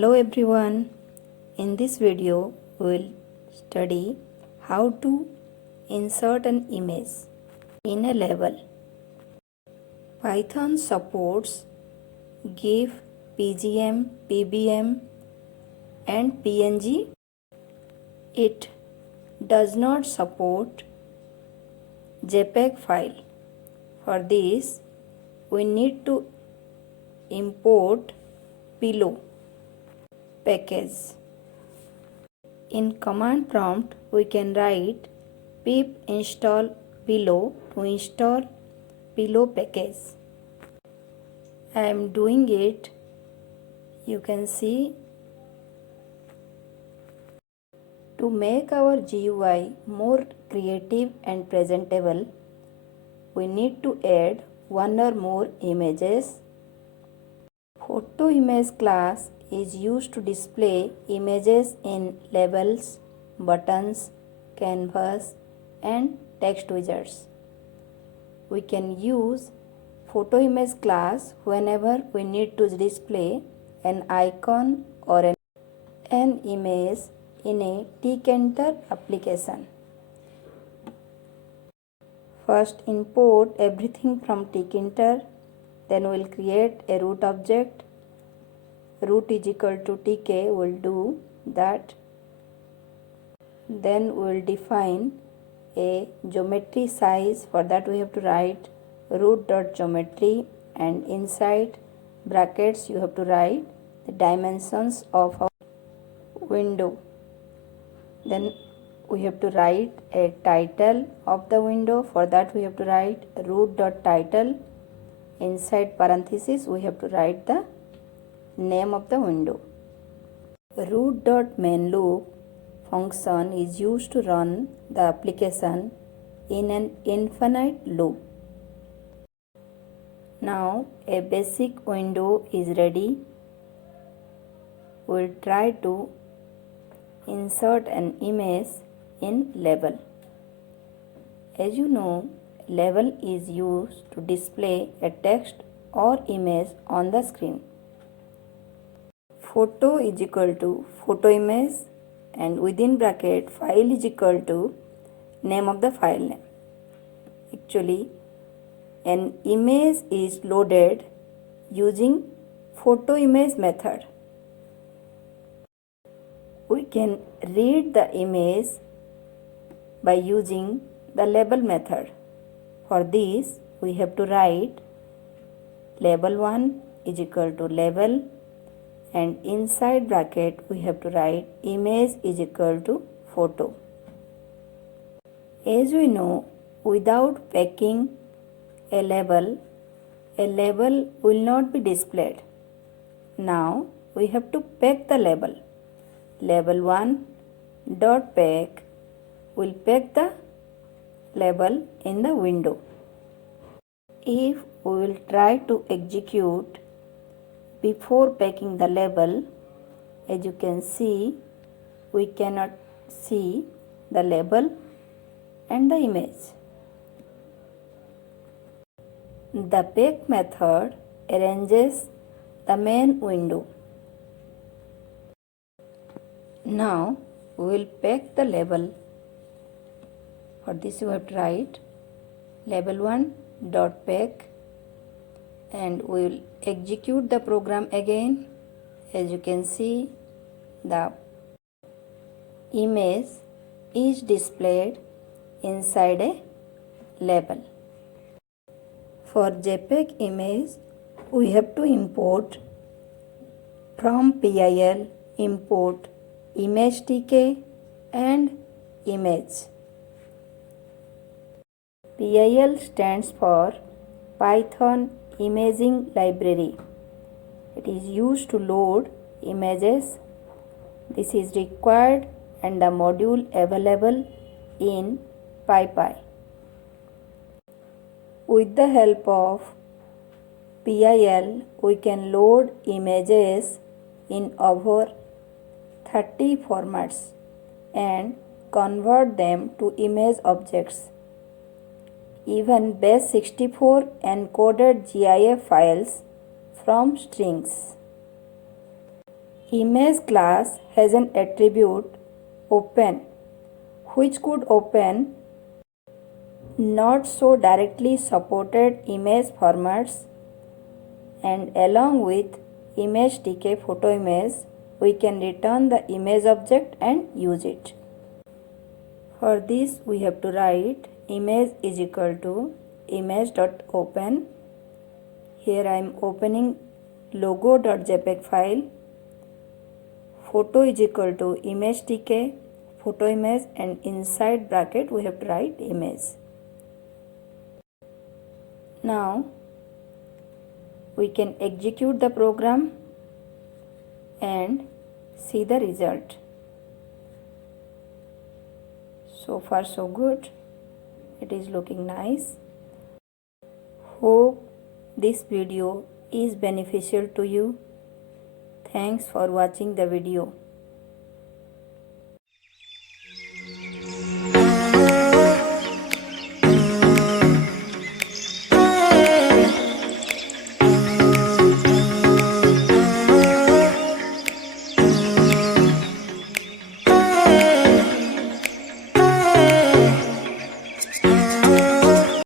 Hello everyone. In this video we will study how to insert an image in a label. Python supports GIF, PGM, PBM and PNG. It does not support JPEG file. For this we need to import Pillow package. In command prompt we can write pip install Pillow to install Pillow package. I am doing it. You can see. To make our GUI more creative and presentable, we need to add one or more images. Photo image class is used to display images in labels, buttons, canvas and text wizards. We can use photo image class whenever we need to display an icon or an image in a Tkinter application. First import everything from Tkinter, then we'll create a root object. Root is equal to tk, we'll do that. Then we'll define a geometry size. For that we have to write root.geometry and inside brackets you have to write the dimensions of our window. Then we have to write a title of the window. For that we have to write root.title. Inside parenthesis we have to write the name of the window. Root.mainLoop function is used to run the application in an infinite loop. Now a basic window is ready. We'll try to insert an image in label. As you know, label is used to display a text or image on the screen. Photo is equal to photo image and within bracket file is equal to name of the file name. Actually, an image is loaded using photo image method. We can read the image by using the label method. For this we have to write label1 is equal to label and inside bracket we have to write image is equal to photo. As we know, without packing a label will not be displayed. Now we have to pack the label. Label1 dot pack will pack the label in the window. If we will try to execute before packing the label, as you can see, we cannot see the label and the image. The pack method arranges the main window. Now we will pack the label. For this you have to write label1 dot pack and we will execute the program again. As you can see, the image is displayed inside a label. For JPEG image we have to import from PIL import ImageTK and image. PIL stands for Python Imaging Library. It is used to load images. This is required and the module available in PyPy. With the help of PIL, we can load images in over 30 formats and convert them to image objects. Even base64 encoded GIF files from strings. Image class has an attribute open which could open not so directly supported image formats, and along with image.tk photo image we can return the image object and use it. For this we have to write image is equal to image.open. Here I am opening logo.jpg file. Photo is equal to image.tk photo image, and inside bracket we have to write image. Now we can execute the program and see the result. So far so good. It is looking nice. Hope this video is beneficial to you. Thanks for watching the video.